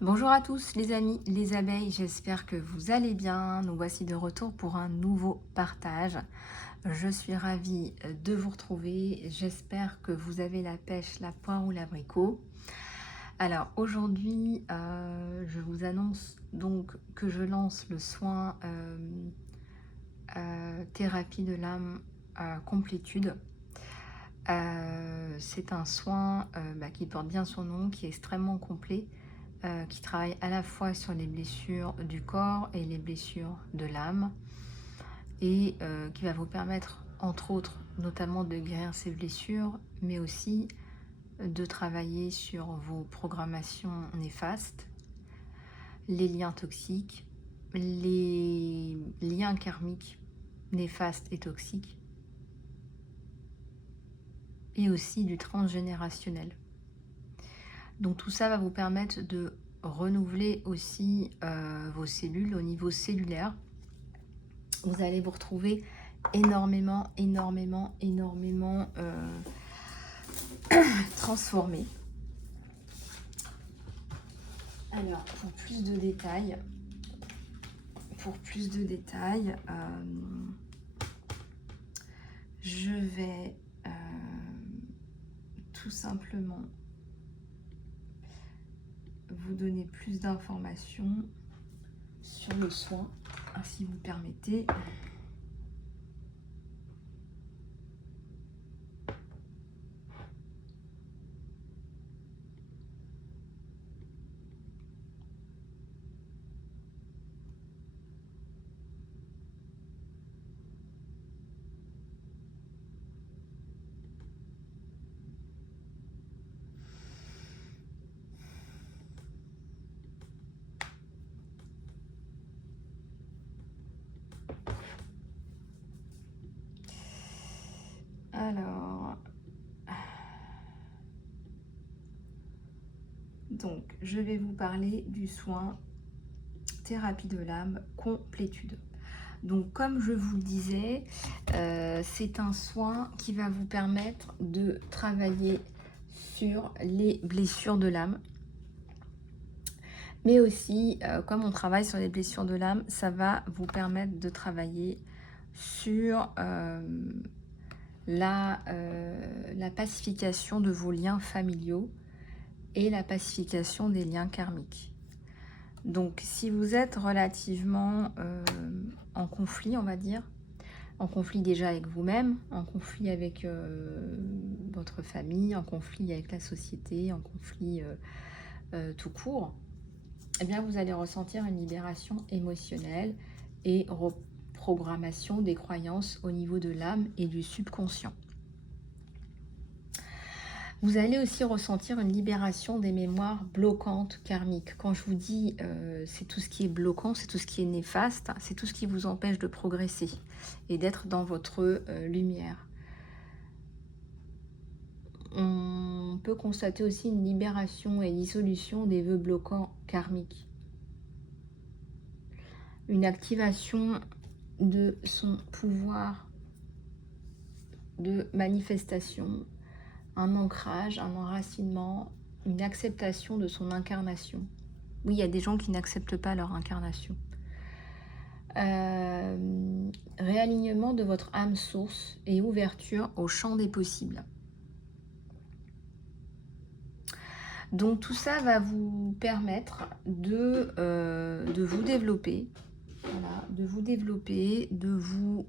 Bonjour à tous les amis, les abeilles, j'espère que vous allez bien. Nous voici de retour pour un nouveau partage. Je suis ravie de vous retrouver. J'espère que vous avez la pêche, la poire ou l'abricot. Alors aujourd'hui, je vous annonce donc que je lance le soin thérapie de l'âme complétude. C'est un soin qui porte bien son nom, qui est extrêmement complet, qui travaille à la fois sur les blessures du corps et les blessures de l'âme, et qui va vous permettre, entre autres, notamment de guérir ces blessures, mais aussi de travailler sur vos programmations néfastes, les liens toxiques, les liens karmiques néfastes et toxiques, et aussi du transgénérationnel. Donc tout ça va vous permettre de renouveler aussi vos cellules au niveau cellulaire. Vous allez vous retrouver énormément transformé. Alors pour plus de détails, je vais tout simplement vous donner plus d'informations sur le soin, si vous permettez. Alors, donc, je vais vous parler du soin thérapie de l'âme complétude. Donc, comme je vous le disais, c'est un soin qui va vous permettre de travailler sur les blessures de l'âme. Mais aussi, comme on travaille sur les blessures de l'âme, ça va vous permettre de travailler sur la pacification de vos liens familiaux et la pacification des liens karmiques. Donc, si vous êtes relativement en conflit, on va dire, en conflit déjà avec vous-même, en conflit avec votre famille, en conflit avec la société, en conflit tout court, eh bien, vous allez ressentir une libération émotionnelle et reprogrammation des croyances au niveau de l'âme et du subconscient. Vous allez aussi ressentir une libération des mémoires bloquantes karmiques. Quand je vous dis c'est tout ce qui est bloquant, c'est tout ce qui est néfaste, c'est tout ce qui vous empêche de progresser et d'être dans votre lumière. On peut constater aussi une libération et dissolution des vœux bloquants karmiques. Une activation de son pouvoir de manifestation, un ancrage, un enracinement, une acceptation de son incarnation. Oui, il y a des gens qui n'acceptent pas leur incarnation. Réalignement de votre âme source et ouverture au champ des possibles. Donc tout ça va vous permettre de vous développer, voilà, de vous développer, de vous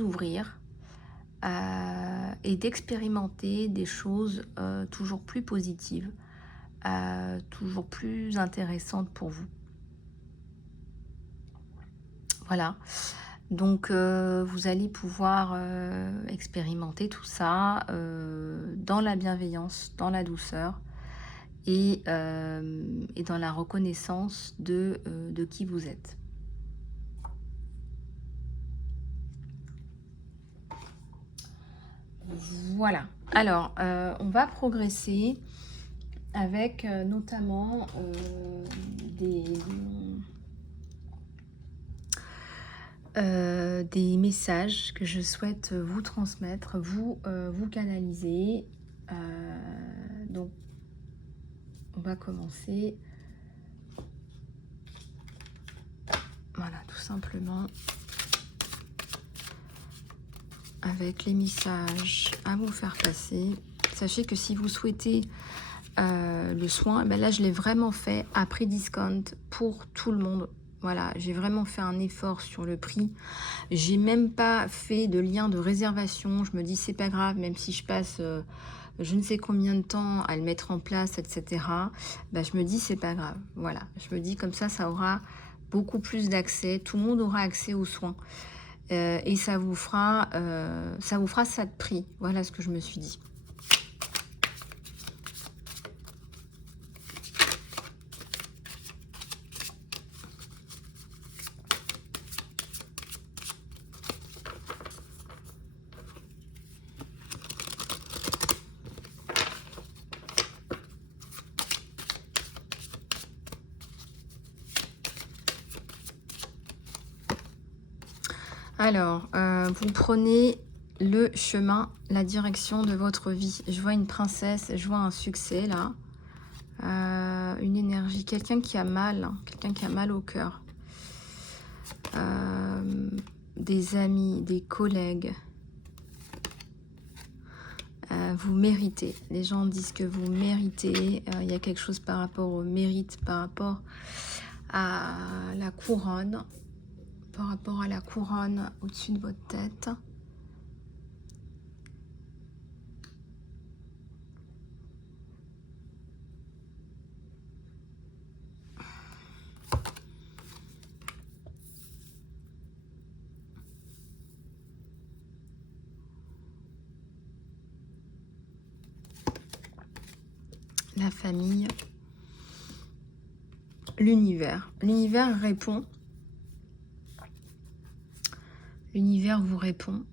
ouvrir et d'expérimenter des choses toujours plus positives, toujours plus intéressantes pour vous. Voilà, donc vous allez pouvoir expérimenter tout ça dans la bienveillance, dans la douceur et dans la reconnaissance de qui vous êtes. Voilà, alors on va progresser avec notamment des messages que je souhaite vous transmettre, vous canaliser. Donc on va commencer. Voilà, tout simplement. Avec les messages à vous faire passer. Sachez que si vous souhaitez le soin, ben là je l'ai vraiment fait à prix discount pour tout le monde. Voilà, j'ai vraiment fait un effort sur le prix. J'ai même pas fait de lien de réservation. Je me dis c'est pas grave, même si je passe je ne sais combien de temps à le mettre en place, etc. Ben, je me dis c'est pas grave. Voilà, je me dis comme ça aura beaucoup plus d'accès. Tout le monde aura accès aux soins. Et ça vous fera ça de prix. Voilà ce que je me suis dit. Alors, vous prenez le chemin, la direction de votre vie. Je vois une princesse, je vois un succès là. Une énergie, quelqu'un qui a mal, hein, quelqu'un qui a mal au cœur. Des amis, des collègues. Vous méritez. Les gens disent que vous méritez. Il y a quelque chose par rapport au mérite, par rapport à la couronne. Par rapport à la couronne au-dessus de votre tête. La famille. L'univers. L'univers répond. L'univers vous répond.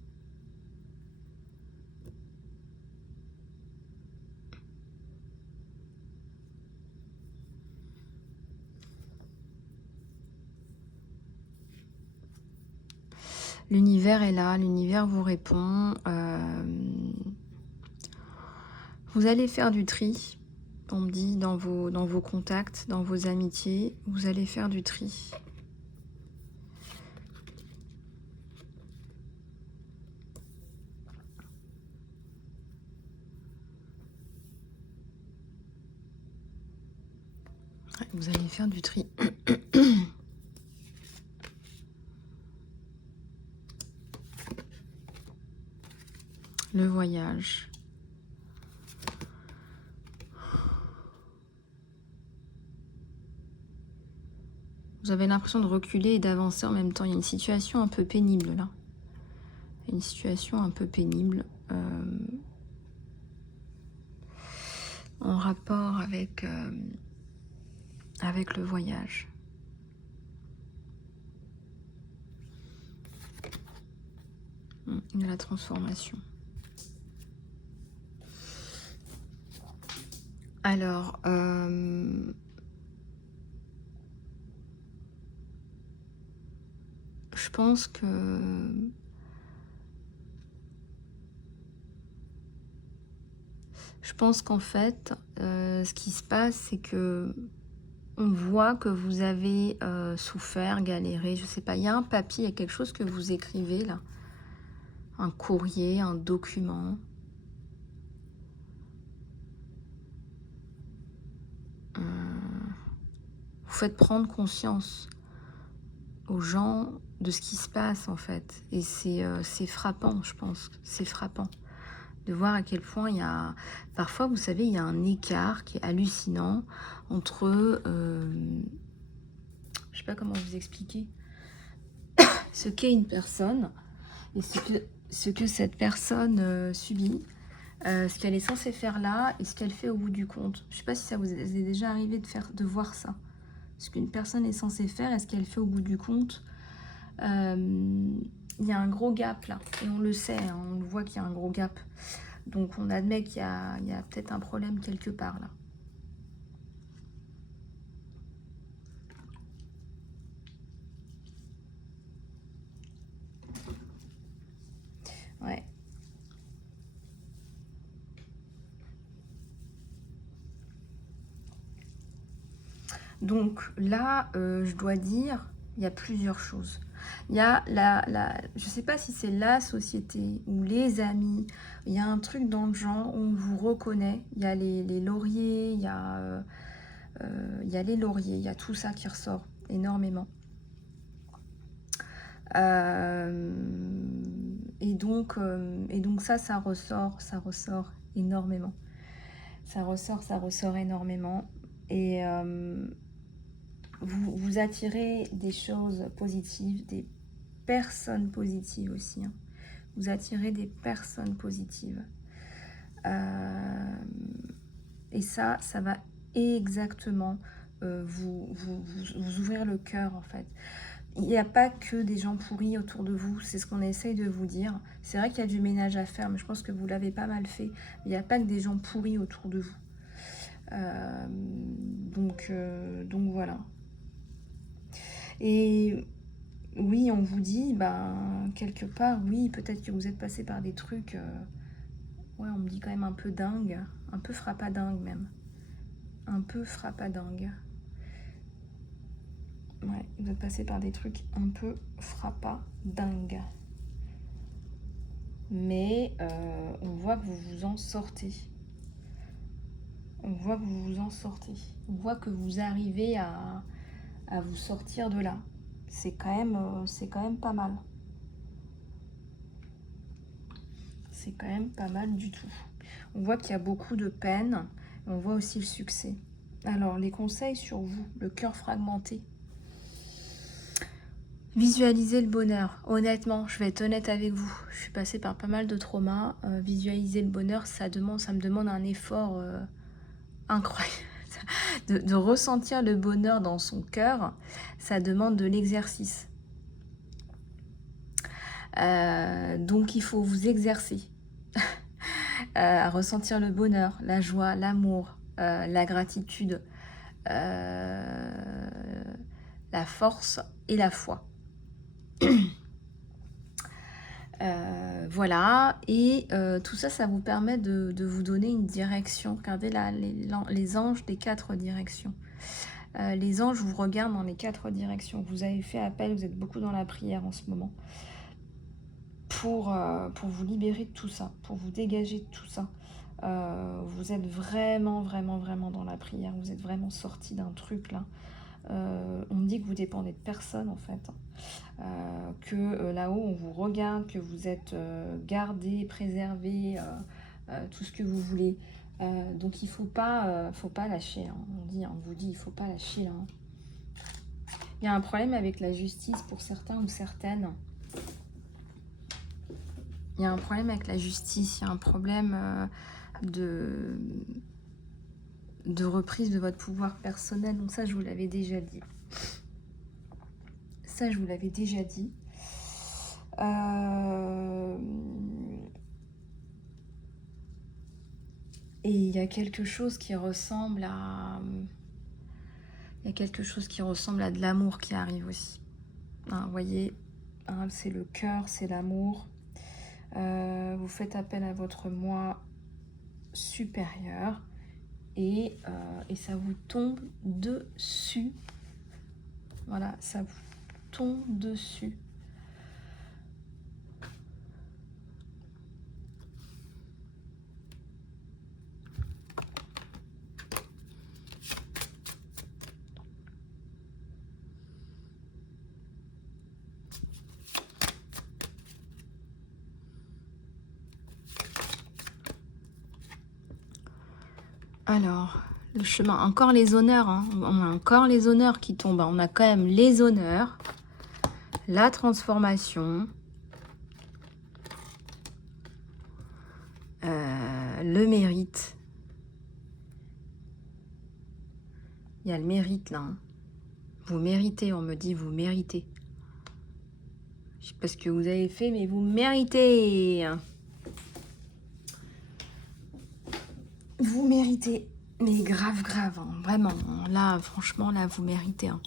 L'univers est là, l'univers vous répond. Vous allez faire du tri, on me dit, dans vos contacts, dans vos amitiés. Vous allez faire du tri. Vous allez faire du tri. Le voyage. Vous avez l'impression de reculer et d'avancer en même temps. Il y a une situation un peu pénible là. Une situation un peu pénible. En rapport avec le voyage. De la transformation. Alors, je pense que qu'en fait, ce qui se passe, c'est que on voit que vous avez souffert, galéré, je sais pas, il y a un papier, il y a quelque chose que vous écrivez là, un courrier, un document. Vous faites prendre conscience aux gens de ce qui se passe en fait, et c'est frappant, je pense, c'est frappant de voir à quel point il y a, parfois vous savez, il y a un écart qui est hallucinant entre, je sais pas comment vous expliquer, ce qu'est une personne et ce que cette personne subit, ce qu'elle est censée faire là et ce qu'elle fait au bout du compte. Je sais pas si ça vous est déjà arrivé de voir ça. Ce qu'une personne est censée faire et ce qu'elle fait au bout du compte. Il y a un gros gap là, et on le sait, hein, on le voit qu'il y a un gros gap. Donc on admet qu'il y a peut-être un problème quelque part là. Ouais. Donc là, je dois dire, il y a plusieurs choses. Il y a je ne sais pas si c'est la société ou les amis, il y a un truc dans le genre où on vous reconnaît. Il y a les lauriers, il y a les lauriers, il y a tout ça qui ressort énormément. Et donc ça ressort énormément. Ça ressort énormément. Et vous attirez des choses positives, des personnes positives aussi. Hein. Vous attirez des personnes positives. Et ça va exactement vous ouvrir le cœur en fait. Il n'y a pas que des gens pourris autour de vous, c'est ce qu'on essaye de vous dire. C'est vrai qu'il y a du ménage à faire, mais je pense que vous l'avez pas mal fait. Il n'y a pas que des gens pourris autour de vous. Donc voilà. Et oui, on vous dit, ben, quelque part, oui, peut-être que vous êtes passé par des trucs, ouais, on me dit quand même un peu dingue, un peu frappadingue même. Un peu frappadingue. Ouais, vous êtes passé par des trucs un peu frappadingue. Mais on voit que vous vous en sortez. On voit que vous vous en sortez. On voit que vous arrivez à vous sortir de là. C'est quand même pas mal. C'est quand même pas mal du tout. On voit qu'il y a beaucoup de peine. On voit aussi le succès. Alors, les conseils sur vous, le cœur fragmenté. Visualisez le bonheur. Honnêtement, je vais être honnête avec vous. Je suis passée par pas mal de traumas. Visualiser le bonheur, ça me demande un effort incroyable. De ressentir le bonheur dans son cœur, ça demande de l'exercice. Donc il faut vous exercer à ressentir le bonheur, la joie, l'amour, la gratitude, la force et la foi. Voilà, et tout ça, ça vous permet de vous donner une direction. Regardez là, les anges des 4 directions. Les anges vous regardent dans les 4 directions. Vous avez fait appel, vous êtes beaucoup dans la prière en ce moment. Pour vous libérer de tout ça, pour vous dégager de tout ça. Vous êtes vraiment dans la prière. Vous êtes vraiment sorti d'un truc là. On me dit que vous dépendez de personne en fait. Que là-haut on vous regarde, que vous êtes gardé, préservé, tout ce que vous voulez. Donc il faut pas lâcher. Hein. On vous dit il faut pas lâcher là. Hein. Il y a un problème avec la justice pour certains ou certaines. Il y a un problème avec la justice. Il y a un problème de reprise de votre pouvoir personnel. Donc ça, je vous l'avais déjà dit. Ça, je vous l'avais déjà dit. Et il y a quelque chose qui ressemble à... Il y a quelque chose qui ressemble à de l'amour qui arrive aussi. Hein, vous voyez, hein, c'est le cœur, c'est l'amour. Vous faites appel à votre moi supérieur et ça vous tombe dessus. Voilà, ça vous tombe dessus. Alors, le chemin, encore les honneurs, hein. On a encore les honneurs qui tombent. On a quand même les honneurs, la transformation, le mérite. Il y a le mérite là. Hein. Vous méritez, on me dit, vous méritez. Je sais pas ce que vous avez fait, mais vous méritez. Vous méritez. Mais grave, hein. Vraiment. Là, franchement, là, vous méritez. Hein.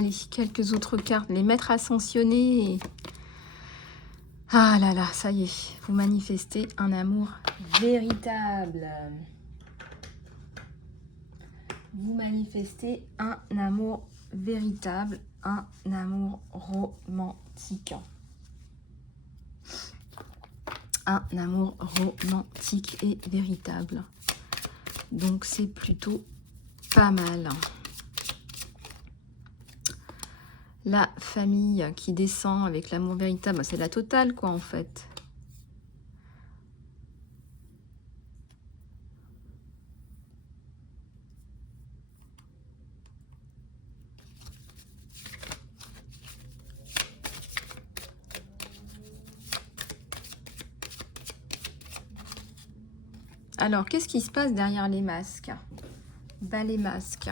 Allez, quelques autres cartes. Les maîtres ascensionnés. Ah là là, ça y est. Vous manifestez un amour véritable. Vous manifestez un amour véritable, un amour romantique. Un amour romantique et véritable. Donc c'est plutôt pas mal. La famille qui descend avec l'amour véritable, c'est la totale quoi en fait. Alors, qu'est-ce qui se passe derrière les masques? Bas les masques.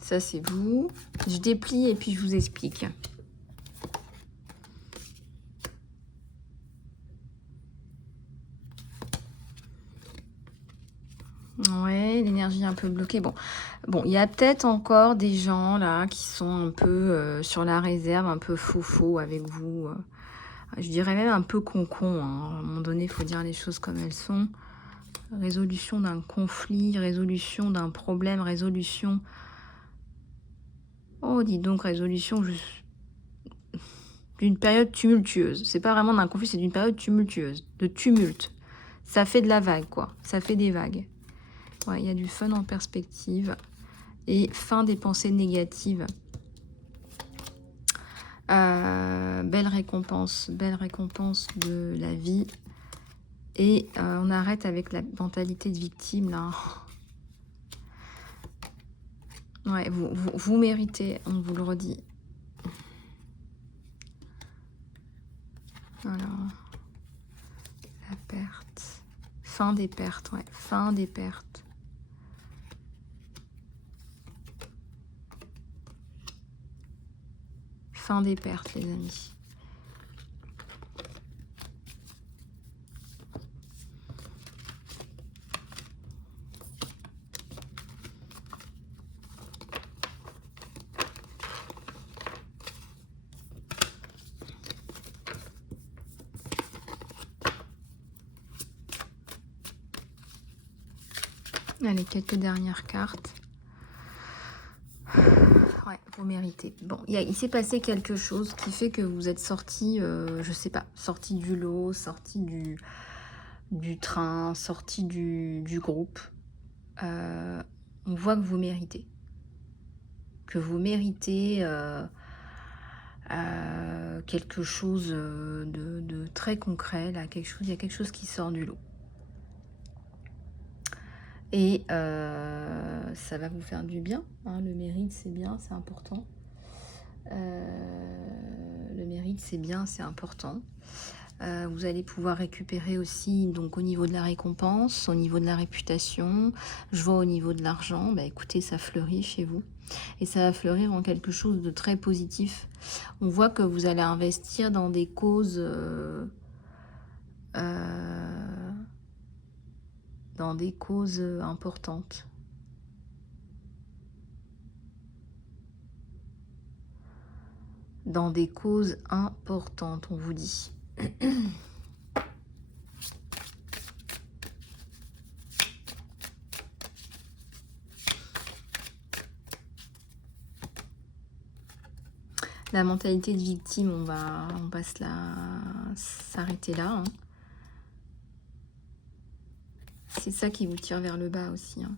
Ça, c'est vous. Je déplie et puis je vous explique. Ouais, l'énergie un peu bloquée. Bon, il y a peut-être encore des gens là qui sont un peu sur la réserve, un peu faux avec vous. Je dirais même un peu con-con. Hein. À un moment donné, il faut dire les choses comme elles sont. Résolution d'un conflit, résolution d'un problème, résolution... Oh, dis donc, résolution d'une période tumultueuse. C'est pas vraiment d'un conflit, c'est d'une période tumultueuse, de tumulte. Ça fait de la vague, quoi. Ça fait des vagues. Ouais, il y a du fun en perspective. Et fin des pensées négatives. Belle récompense de la vie. Et on arrête avec la mentalité de victime, là. Ouais, vous méritez, on vous le redit. Voilà. La perte. Fin des pertes, ouais. Fin des pertes. Fin des pertes, les amis. Allez, quelques dernières cartes. Ouais, vous méritez. Bon, il s'est passé quelque chose qui fait que vous êtes sorti, je sais pas, sorti du lot, sorti du train, sorti du groupe. On voit que vous méritez. Que vous méritez quelque chose de très concret. Là, il y a quelque chose qui sort du lot. Et ça va vous faire du bien. Hein, le mérite, c'est bien, c'est important. Le mérite, c'est bien, c'est important. Vous allez pouvoir récupérer aussi donc au niveau de la récompense, au niveau de la réputation. Je vois au niveau de l'argent, bah, écoutez, ça fleurit chez vous. Et ça va fleurir en quelque chose de très positif. On voit que vous allez investir dans des causes... dans des causes importantes. Dans des causes importantes, on vous dit. La mentalité de victime, on va s'arrêter là. Hein. C'est ça qui vous tire vers le bas aussi. Hein.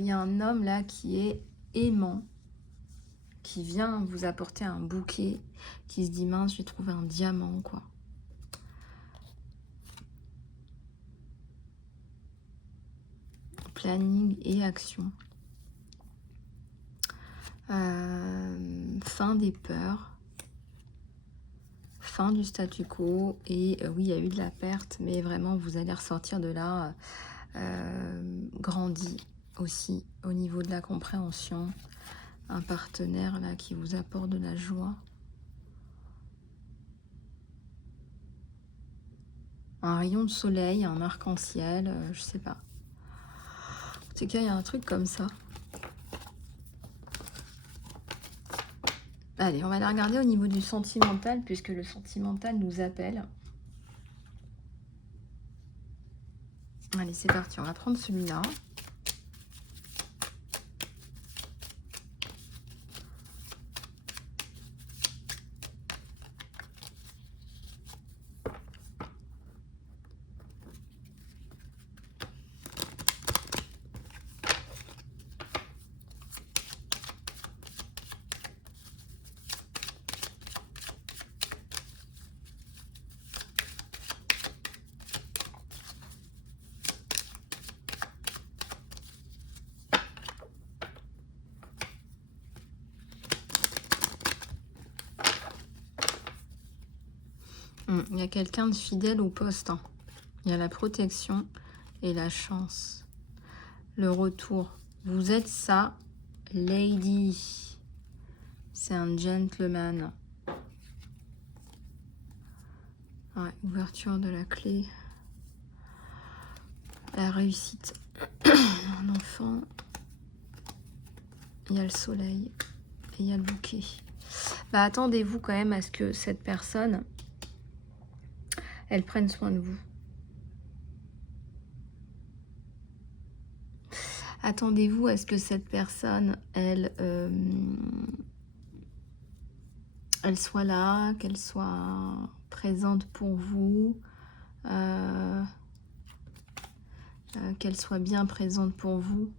Y a un homme là qui est aimant, qui vient vous apporter un bouquet, qui se dit mince, j'ai trouvé un diamant quoi. Planning et action. Fin des peurs. Fin du statu quo. Et oui, il y a eu de la perte, mais vraiment, vous allez ressortir de là grandi aussi au niveau de la compréhension. Un partenaire là qui vous apporte de la joie. Un rayon de soleil, un arc-en-ciel, je sais pas. En tout cas, il y a un truc comme ça. Allez, on va la regarder au niveau du sentimental, puisque le sentimental nous appelle. Allez, c'est parti, on va prendre celui-là. Il y a quelqu'un de fidèle au poste. Hein. Il y a la protection et la chance. Le retour. Vous êtes sa lady. C'est un gentleman. Ouais, ouverture de la clé. La réussite. Un enfant. Il y a le soleil. Et il y a le bouquet. Bah, attendez-vous quand même à ce que cette personne, elle prenne soin de vous. Attendez-vous à ce que cette personne, elle soit là, qu'elle soit présente pour vous, qu'elle soit bien présente pour vous.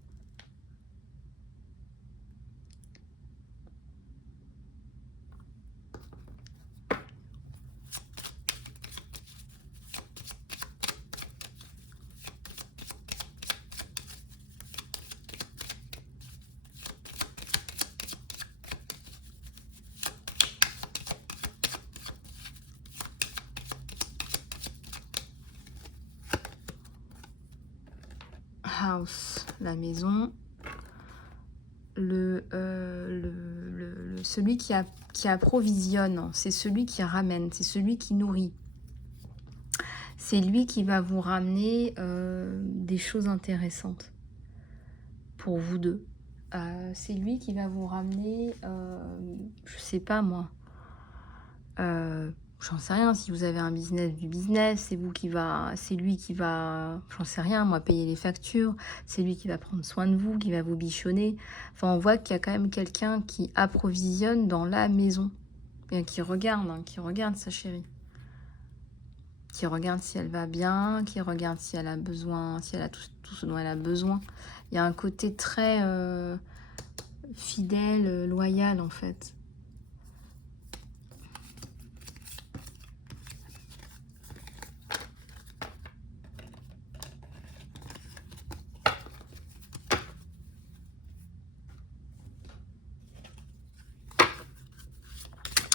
House, la maison. Celui qui approvisionne, c'est celui qui ramène, c'est celui qui nourrit. C'est lui qui va vous ramener des choses intéressantes pour vous deux. C'est lui qui va vous ramener, je sais pas moi, j'en sais rien, si vous avez un business, du business, c'est lui qui va, j'en sais rien, moi, payer les factures, c'est lui qui va prendre soin de vous, qui va vous bichonner. Enfin, on voit qu'il y a quand même quelqu'un qui approvisionne dans la maison, et qui regarde sa chérie. Qui regarde si elle va bien, qui regarde si elle a besoin, si elle a tout ce dont elle a besoin. Il y a un côté très fidèle, loyal en fait.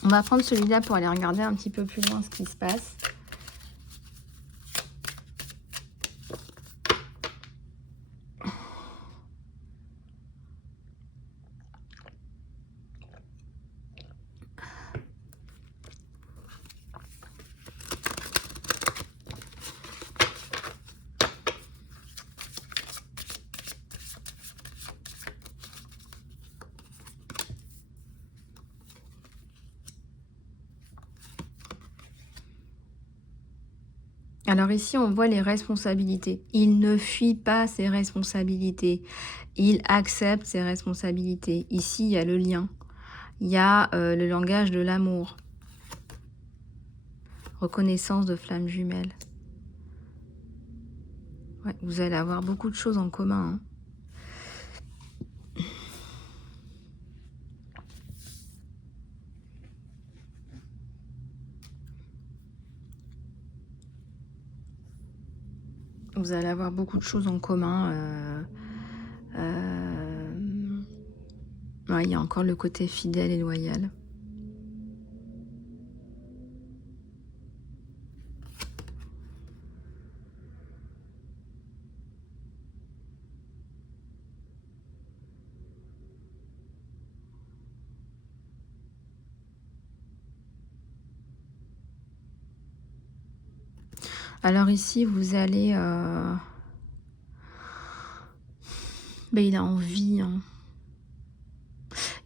On va prendre celui-là pour aller regarder un petit peu plus loin ce qui se passe. Alors ici, on voit les responsabilités. Il ne fuit pas ses responsabilités. Il accepte ses responsabilités. Ici, il y a le lien. Il y a le langage de l'amour. Reconnaissance de flamme jumelle. Ouais, vous allez avoir beaucoup de choses en commun. Hein. Vous allez avoir beaucoup de choses en commun. Ouais, il y a encore le côté fidèle et loyal. Alors ici, vous allez... il a envie, hein.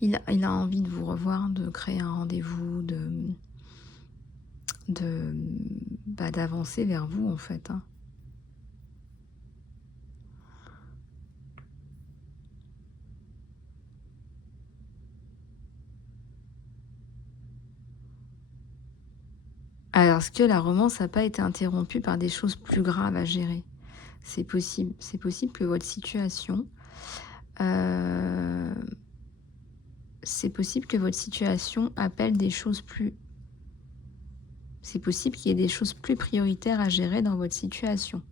Il a envie de vous revoir, de créer un rendez-vous, d'avancer vers vous, en fait, hein. Alors, est-ce que la romance n'a pas été interrompue par des choses plus graves à gérer? C'est possible. C'est possible que votre situation... c'est possible que votre situation appelle des choses plus... C'est possible qu'il y ait des choses plus prioritaires à gérer dans votre situation.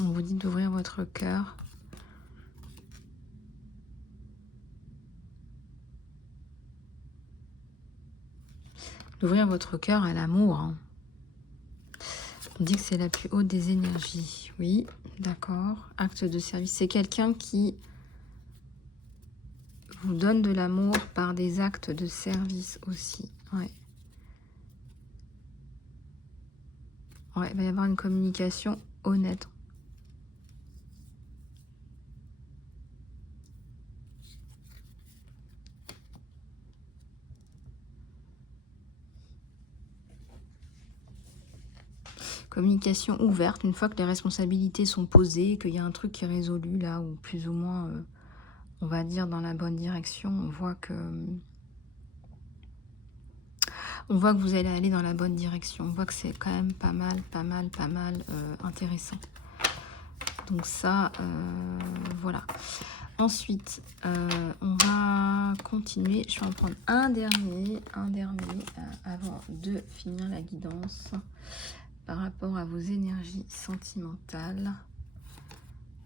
On vous dit d'ouvrir votre cœur. D'ouvrir votre cœur à l'amour, hein. On dit que c'est la plus haute des énergies. Oui, d'accord. Acte de service. C'est quelqu'un qui vous donne de l'amour par des actes de service aussi. Ouais. Ouais, il va y avoir une communication honnête. Communication ouverte, une fois que les responsabilités sont posées, qu'il y a un truc qui est résolu là, ou plus ou moins, on va dire, dans la bonne direction, on voit que vous allez aller dans la bonne direction. On voit que c'est quand même pas mal intéressant. Donc ça, voilà. Ensuite, on va continuer. Je vais en prendre un dernier avant de finir la guidance par rapport à vos énergies sentimentales.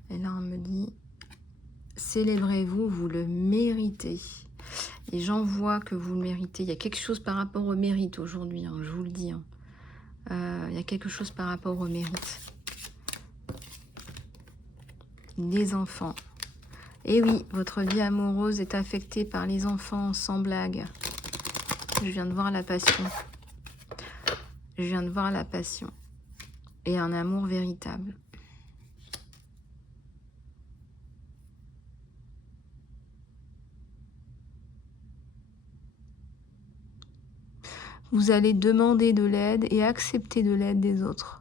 Et là, on me dit, célébrez-vous, vous le méritez. Et j'en vois que vous le méritez. Il y a quelque chose par rapport au mérite aujourd'hui, hein, je vous le dis, hein. Il y a quelque chose par rapport au mérite. Les enfants. Et oui, votre vie amoureuse est affectée par les enfants, sans blague. Je viens de voir la passion. Je viens de voir la passion. Et un amour véritable. Vous allez demander de l'aide et accepter de l'aide des autres.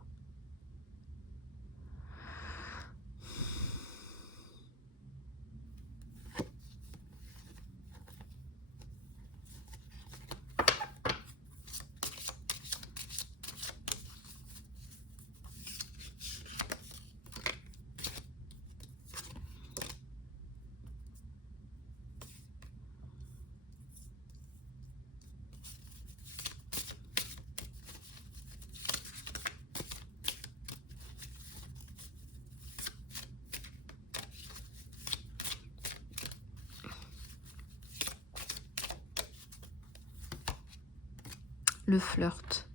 Le flirt.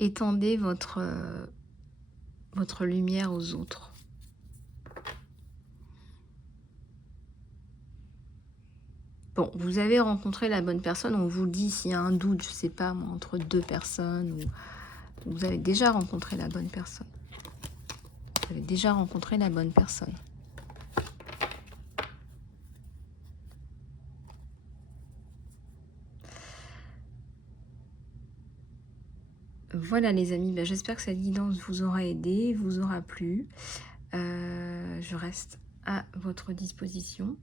Étendez votre lumière aux autres. Bon, vous avez rencontré la bonne personne, on vous dit s'il y a un doute, je sais pas moi, entre deux personnes, ou vous avez déjà rencontré la bonne personne. Vous avez déjà rencontré la bonne personne. Voilà les amis, j'espère que cette guidance vous aura aidé, vous aura plu. Je reste à votre disposition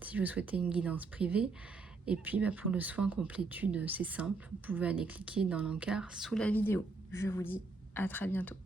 si vous souhaitez une guidance privée. Et puis pour le soin complétude, c'est simple, vous pouvez aller cliquer dans l'encart sous la vidéo. Je vous dis à très bientôt.